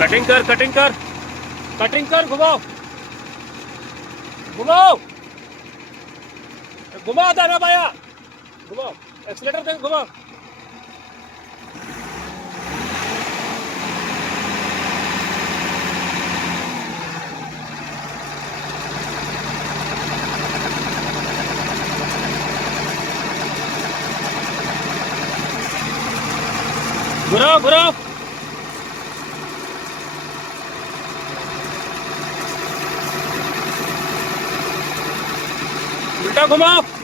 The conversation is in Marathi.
कटिंग कर कटिंग कर कटिंग कर, घुमाओ घुमाओ घुमाओ दाना बाया, घुमाओ एक्सीलेटर पे घुमाओ। घुराओ घुराओ, उल्टा घुमाओ।